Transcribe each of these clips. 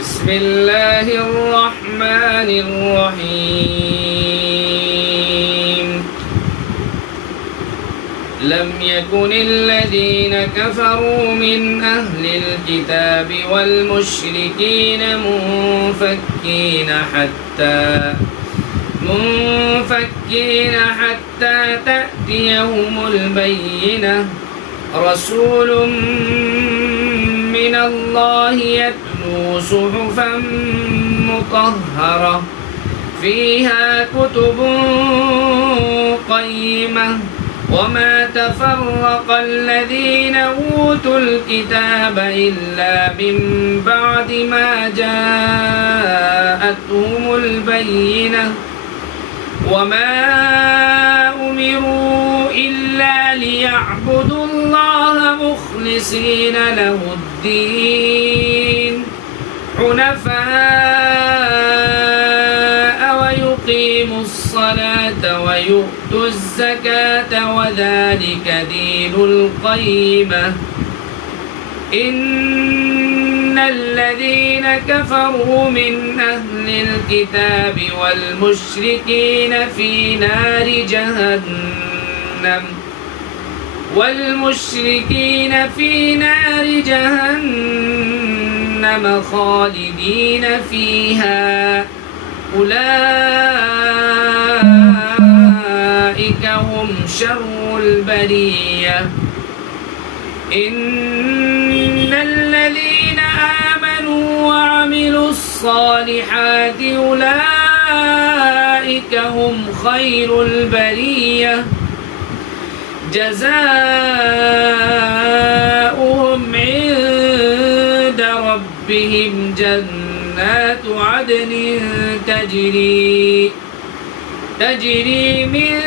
بسم الله الرحمن الرحيم لم يكن الذين كفروا من أهل الكتاب والمشركين منفكين حتى تأتيهم البينة رسول من الله يتلو صحفا مطهرة فيها كتب قيمة وما تفرق الذين أوتوا الكتاب إلا من بعد ما جاءتهم البينة وما أمروا إلا ليعبدوا الله مخلصين له الدين حنفاء ويقيموا الصلاة ويؤتوا الزكاة وذلك دين القيمة إن الذين كفروا من أهل الكتاب والمشركين في نار جهنم خالدين فيها أولئك هم شر البرية إن الذين آمنوا وعملوا الصالحات أولئك هم خير البرية جزاؤهم عند ربهم جنات عدن تجري من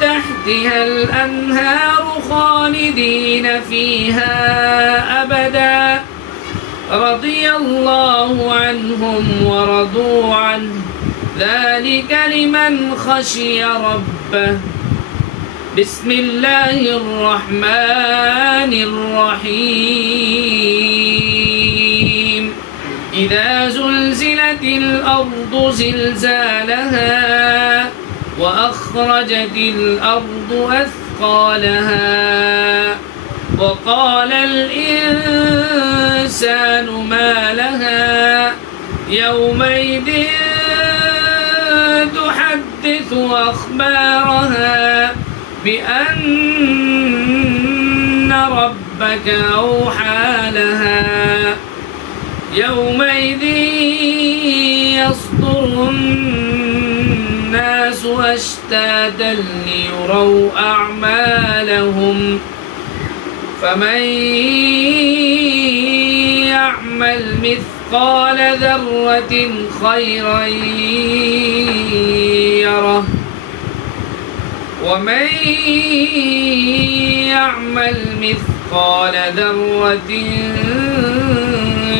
تحتها الأنهار خالدين فيها أبدا رضي الله عنهم ورضوا عنه ذلك لمن خشي ربه بسم الله الرحمن الرحيم إذا زلزلت الأرض زلزالها وأخرجت الأرض أثقالها وقال الإنسان ما لها يومئذ تحدث أخبارها بأن ربك أوحى لها يومئذ يصدر الناس أشتاتا ليروا أعمالهم فمن يعمل مثقال ذرة خيرا يره ومن يعمل مثقال ذرة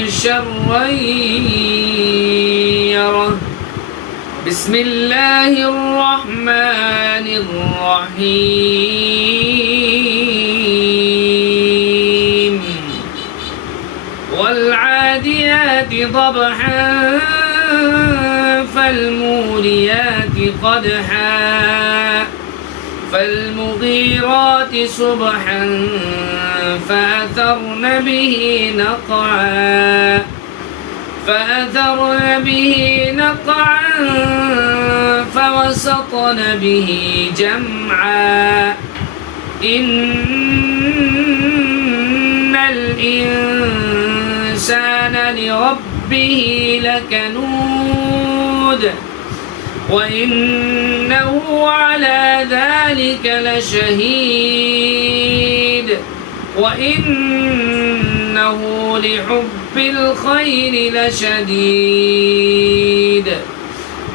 شرا يره بسم الله الرحمن الرحيم والعاديات ضبحا فالموريات قدحا فالمغيرات صبحا فأثرن به نقعا فوسطن به جمعا إن الإنسان لربه لكنود وإنه على ذلك لشهيد وإنه لحب الخير لشديد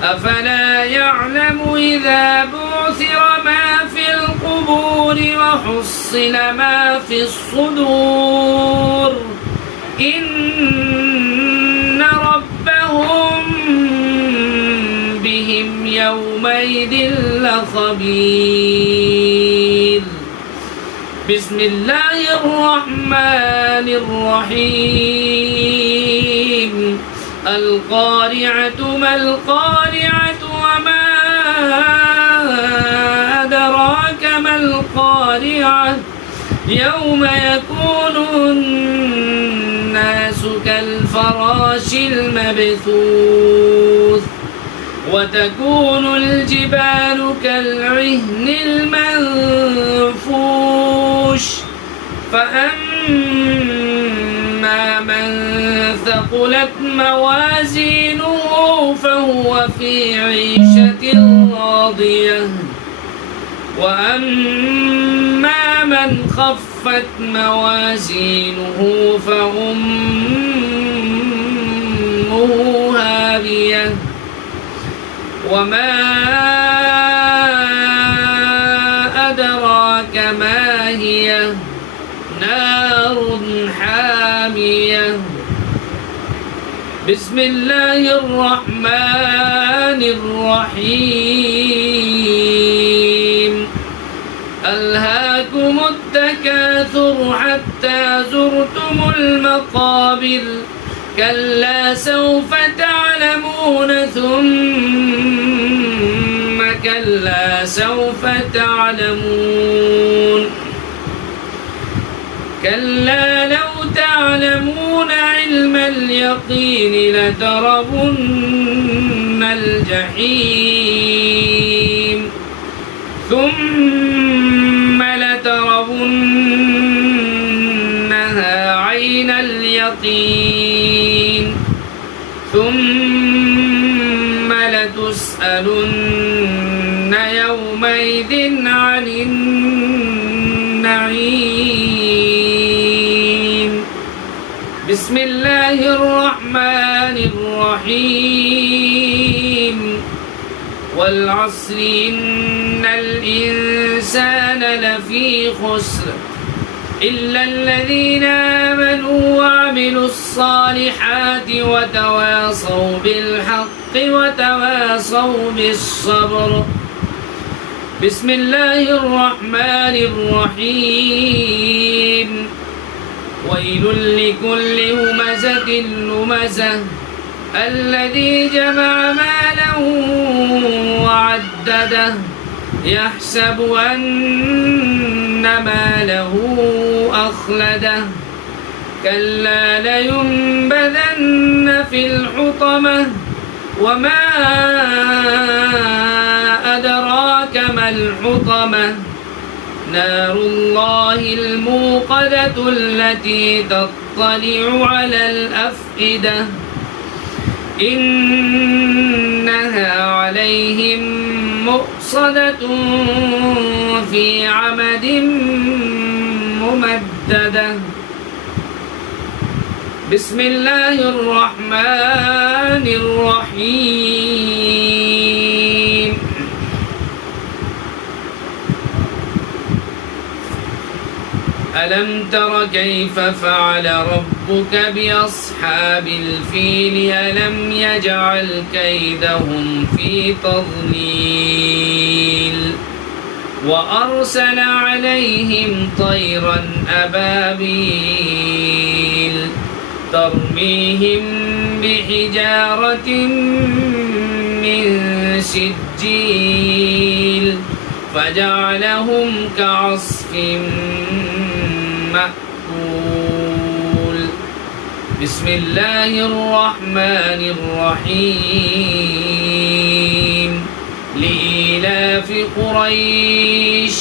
أفلا يعلم إذا بعثر ما في القبور وحصل ما في الصدور إن ربهم بهم يومئذ لخبير بسم الله الرحمن الرحيم القارعة ما القارعة وما أدراك ما القارعة يوم يكون الناس كالفراش المبثوث وتكون الجبال كالعهن المنفوش فأما من ثقلت موازينه فهو في عيشة راضية وأما من خفت موازينه فأمه هاوية وما أدراك ما هي نار حامية بسم الله الرحمن الرحيم ألهاكم التكاثر حتى زرتم المقابر كلا سوف تعلمون ثم كلا سوف تعلمون كلا لو تعلمون علم اليقين لترون الجحيم ثم لترونها عين اليقين ثم لتسألن يومئذ عن النعيم بسم الله الرحمن الرحيم والعصر إن الإنسان لفي خسر إلا الذين آمنوا وعملوا الصالحات وتواصوا بالحق وتواصوا بالصبر بسم الله الرحمن الرحيم ويل لكل همزة لمزة الذي جمع ماله وعدده يحسب أن ماله أخلده كلا لينبذن في الحطمة وما أدراك ما الحطمة نار الله الموقدة التي تطلع على الأفئدة إنها عليهم مؤصدة في عمد ممددة بسم الله الرحمن الرحيم ألم تر كيف فعل ربك بأصحاب الفيل ألم يجعل كيدهم في تضليل وأرسل عليهم طيرا أبابيل ترميهم بحجارة من سجيل فجعلهم كعصف مأكول بسم الله الرحمن الرحيم لإيلاف قريش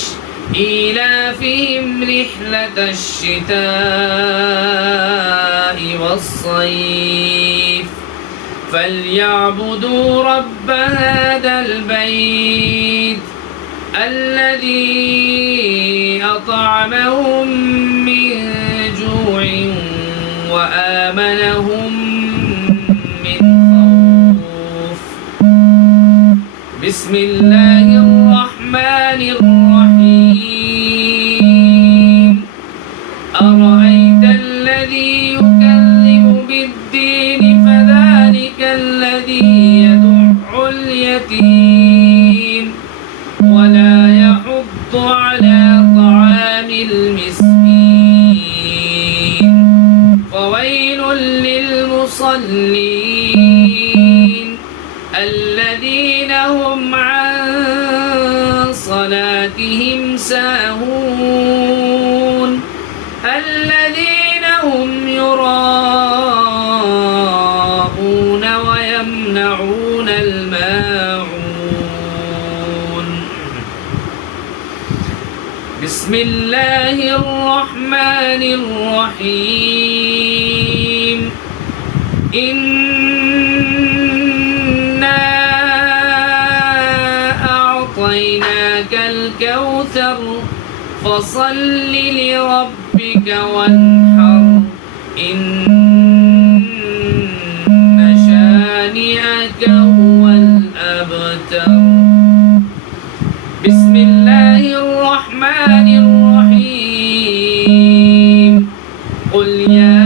إيلافهم رحلة الشتاء والصيف فليعبدوا رب هذا البيت الذي أطعمهم من جوع وآمنهم من خوف بسم الله الرحمن الرحيم أرأيت الذي يكذب بالدين فذلك الذي يدع اليتيم ولا يحض على طعام المسكين فويل للمصلين المصلين الذين هم عن صلاتهم ساهون الذين هم يراءون ويمنعون الماعون. بسم الله الرحمن الرحيم. إنا أعطيناك الكوثر فصل لربك وانحر إن شانئك هو الأبتر. بسم الله الرحمن الرحيم. قل يا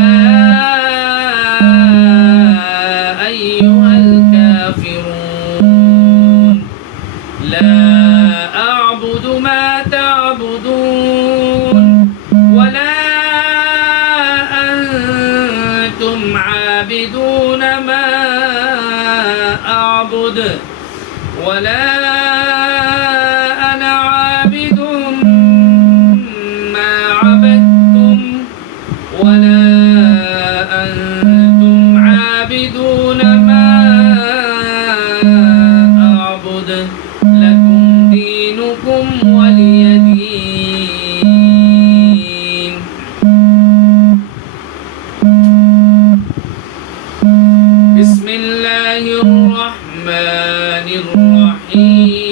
أيها الكافرون لا أعبد ما تعبدون ولا أنتم عابدون ما أعبد ولا أنا عابد ما عبدتم ولا أنتم عابدون ما أعبد لكم دينكم ولي دين. بسم الله الرحمن الرحيم.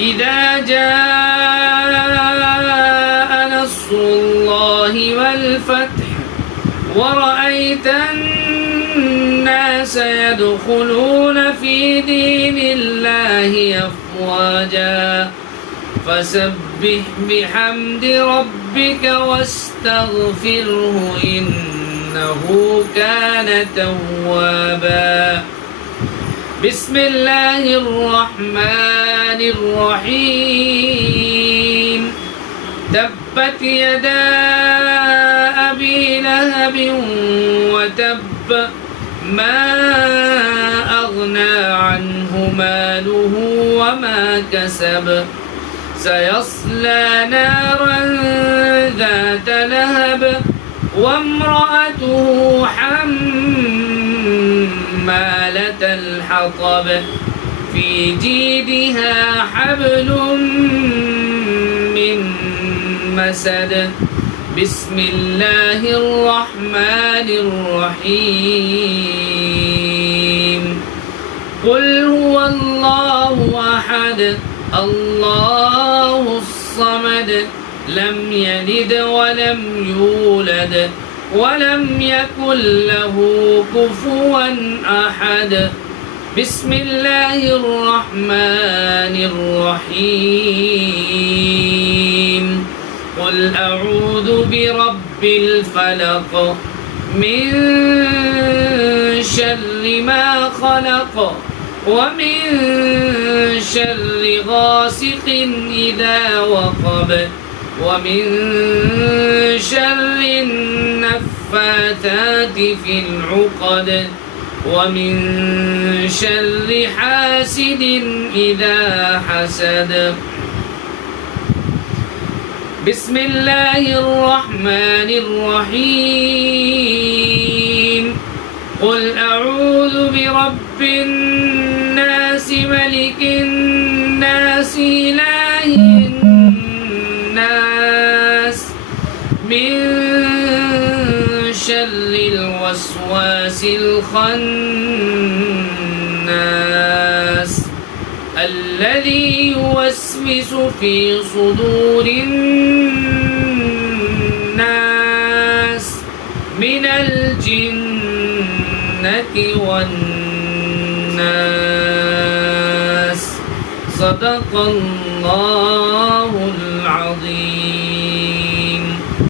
إذا جاء نصر الله والفتح ورأيت الناس يدخلون في دين الله أفواجا فسبح بحمد ربك واستغفره إنه كان توابا. بسم الله الرحمن الرحيم. تبت يدا أبي لهب وتب ما أغنى عنه ماله وما كسب سيصلى نارا ذات لهب وامرأته حمالة الحطب في جيدها حبل من مسد. بسم الله الرحمن الرحيم. قل هو الله أحد الله الصمد لم يلد ولم يولد ولم يكن له كفوا أحد. بسم الله الرحمن الرحيم. قل أعوذ برب الفلق من شر ما خلق ومن شر غاسق إذا وقب ومن شر النفاثات في العقد ومن شر حاسد إذا حسد. بسم الله الرحمن الرحيم. قل أعوذ برب الناس ملك الناس إله الناس من شر الوسواس الخناس الذي يوسوس في صدور الناس من الجنة والناس. صدق الله